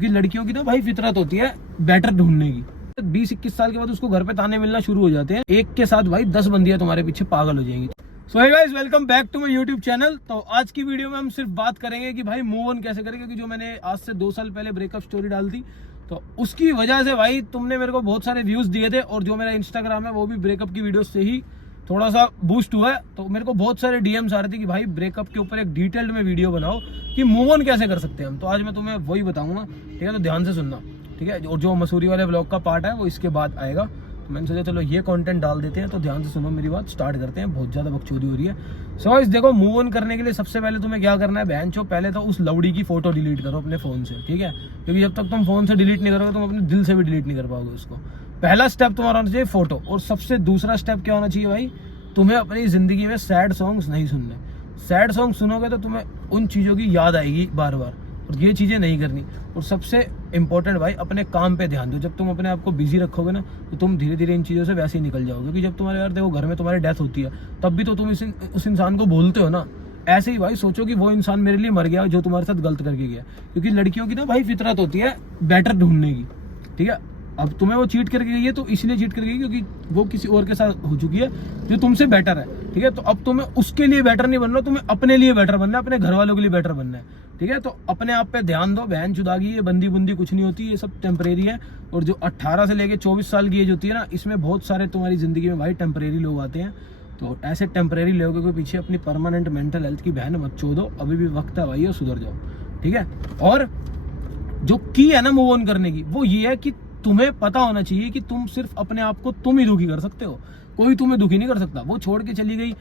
क्योंकि लड़कियों की ना भाई फितरत होती है बेटर ढूंढने की। 20-21 साल के बाद उसको घर पे ताने मिलना शुरू हो जाते हैं, एक के साथ भाई 10 बंदियां तुम्हारे पीछे पागल हो जाएंगी। So hey guys, welcome back to my YouTube channel. तो आज की वीडियो में हम सिर्फ बात करेंगे कि भाई मूव ऑन कैसे करें, क्योंकि जो मैंने आज से 2 साल पहले ब्रेकअप स्टोरी डाल दी तो उसकी वजह से भाई तुमने मेरे को बहुत सारे व्यूज दिए थे, और जो मेरा इंस्टाग्राम है वो भी ब्रेकअप की वीडियो से ही थोड़ा सा बूस्ट हुआ है। तो मेरे को बहुत सारे डीएम्स आ रहे थे कि भाई ब्रेकअप के ऊपर एक डिटेल्ड में वीडियो बनाओ कि मूव ऑन कैसे कर सकते हैं हम। तो आज मैं तुम्हें वही बताऊंगा, ठीक है? तो ध्यान से सुनना, ठीक है? और जो मसूरी वाले व्लॉग का पार्ट है वो इसके बाद आएगा। तो मैंने सोचा चलो ये कंटेंट डाल देते हैं। तो ध्यान से सुनो मेरी बात, स्टार्ट करते हैं, बहुत ज्यादा बकचोदी हो रही है। सो गाइस देखो, मूव ऑन करने के लिए सबसे पहले तुम्हें क्या करना है, बहन चो, पहले तो उस लौड़ी की फोटो डिलीट करो अपने फोन से, ठीक है? क्योंकि जब तक तुम फोन से डिलीट नहीं करोगे तुम अपने दिल से भी डिलीट नहीं कर पाओगे उसको। पहला स्टेप तुम्हारा होना चाहिए फोटो। और सबसे दूसरा स्टेप क्या होना चाहिए भाई, तुम्हें अपनी जिंदगी में सैड सॉन्ग्स नहीं सुनने। सैड सॉन्ग सुनोगे तो तुम्हें उन चीजों की याद आएगी बार बार, और ये चीजें नहीं करनी। और सबसे इंपॉर्टेंट भाई, अपने काम पे ध्यान दो। जब तुम अपने आप को बिजी रखोगे ना तो तुम धीरे धीरे इन चीजों से वैसे ही निकल जाओगे। क्योंकि जब तुम्हारे यार देखो घर में तुम्हारी डेथ होती है तब भी तो तुम उस इंसान को भूलते हो ना। ऐसे ही भाई सोचो कि वो इंसान मेरे लिए मर गया जो तुम्हारे साथ गलत करके गया। क्योंकि लड़कियों की ना भाई फितरत होती है बेटर ढूंढने की, ठीक है? अब तुम्हें वो चीट करके गई है तो इसलिए चीट करके गई क्योंकि वो किसी और के साथ हो चुकी है जो तुमसे बेटर है, ठीक है? तो अब तुम्हें उसके लिए बेटर नहीं बनना, तुम्हें अपने लिए बेटर बनना है, अपने घर वालों के लिए बेटर बनना है, ठीक है? तो अपने आप पे ध्यान दो। बहन चुदागी, ये बंदी बुंदी कुछ नहीं होती, ये सब टेम्परेरी है। और जो 18 से लेके 24 साल की एज होती है ना, इसमें बहुत सारे तुम्हारी जिंदगी में भाई टेम्परेरी लोग आते हैं। तो ऐसे टेम्परेरी लोगों के पीछे अपनी परमानेंट मेंटल हेल्थ की बहन मत चोदो। अभी भी वक्त है भाई, सुधर जाओ, ठीक है? और जो की है ना मूव ऑन करने की, वो ये है कि तुम्हें पता होना चाहिए कि तुम सिर्फ अपने आप को तुम ही दुखी कर सकते हो, कोई तुम्हें दुखी नहीं कर सकता। वो छोड़ के चली गई,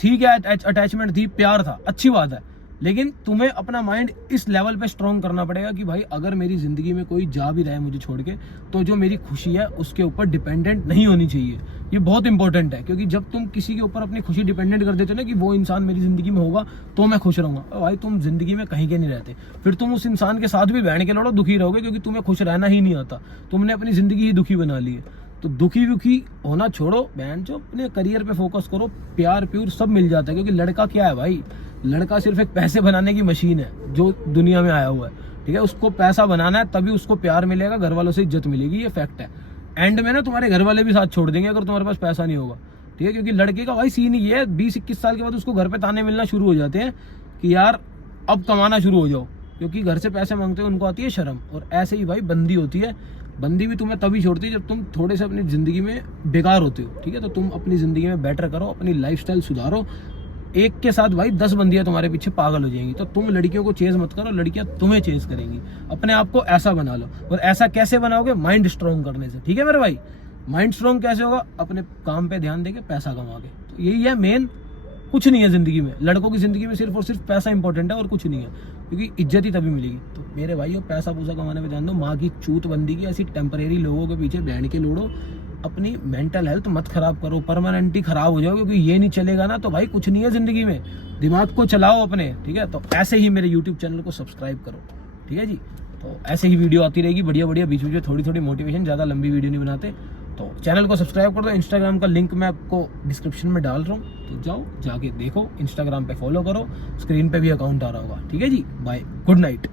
ठीक है, अटैचमेंट थी, प्यार था, अच्छी बात है, लेकिन तुम्हें अपना माइंड इस लेवल पे स्ट्रॉन्ग करना पड़ेगा कि भाई अगर मेरी जिंदगी में कोई जा भी रहा है मुझे छोड़ के, तो जो मेरी खुशी है उसके ऊपर डिपेंडेंट नहीं होनी चाहिए। ये बहुत इंपॉर्टेंट है, क्योंकि जब तुम किसी के ऊपर अपनी खुशी डिपेंडेंट कर देते हो ना कि वो इंसान मेरी जिंदगी में होगा तो मैं खुश रहूंगा, भाई तुम जिंदगी में कहीं के नहीं रहते। फिर तुम उस इंसान के साथ भी बैठ के लड़ो, दुखी रहोगे, क्योंकि तुम्हें खुश रहना ही नहीं आता। तुमने अपनी जिंदगी ही दुखी बना ली है। तो दुखी दुखी होना छोड़ो बहन जो, अपने करियर पे फोकस करो। प्यार प्यूर सब मिल जाता है, क्योंकि लड़का क्या है भाई, लड़का सिर्फ एक पैसे बनाने की मशीन है जो दुनिया में आया हुआ है, ठीक है? उसको पैसा बनाना है तभी उसको प्यार मिलेगा, घर वालों से इज्जत मिलेगी, ये फैक्ट है। एंड में ना तुम्हारे घर वाले भी साथ छोड़ देंगे अगर तुम्हारे पास पैसा नहीं होगा, ठीक है? क्योंकि लड़के का भाई सीन ही है, 20-21 साल के बाद उसको घर पे ताने मिलना शुरू हो जाते हैं कि यार अब कमाना शुरू हो जाओ, क्योंकि घर से पैसे मांगते हैं, उनको आती है शर्म। और ऐसे ही भाई बंदी होती है, बंदी भी तुम्हें तभी छोड़ती है जब तुम थोड़े से अपनी जिंदगी में बेकार होते हो, ठीक है? तो तुम अपनी जिंदगी में बेटर करो, अपनी लाइफस्टाइल सुधारो। एक के साथ भाई 10 बंदियां तुम्हारे पीछे पागल हो जाएंगी। तो तुम लड़कियों को चेज मत करो, लड़कियां तुम्हें चेज करेंगी। अपने आप को ऐसा बना लो। और ऐसा कैसे बनाओगे, माइंड स्ट्रॉन्ग करने से, ठीक है मेरे भाई? माइंड स्ट्रॉन्ग कैसे होगा, अपने काम पे ध्यान देके पैसा कमा के। तो यही है मेन, कुछ नहीं है जिंदगी में। लड़कों की जिंदगी में सिर्फ और सिर्फ पैसा इंपॉर्टेंट है और कुछ नहीं है, क्योंकि इज्जत ही तभी मिलेगी। तो मेरे भाई पैसा पूसा कमाने पे ध्यान दो, माँ की चूत बंदी की ऐसी टेम्परेरी लोगों के पीछे बैठ के लोड़ो। अपनी मेंटल हेल्थ मत खराब करो, परमानेंटली खराब हो जाओ, क्योंकि ये नहीं चलेगा ना तो भाई कुछ नहीं है जिंदगी में। दिमाग को चलाओ अपने, ठीक है? तो ऐसे ही मेरे यूट्यूब चैनल को सब्सक्राइब करो, ठीक है जी? तो ऐसे ही वीडियो आती रहेगी बढ़िया बढ़िया, बीच बीच में थोड़ी थोड़ी मोटिवेशन, ज़्यादा लंबी वीडियो नहीं बनाते। तो चैनल को सब्सक्राइब कर दो। इंस्टाग्राम का लिंक मैं आपको डिस्क्रिप्शन में डाल रहा हूँ, तो जाओ जाके देखो, इंस्टाग्राम पे फॉलो करो, स्क्रीन पे भी अकाउंट आ रहा होगा, ठीक है जी? Bye, good night.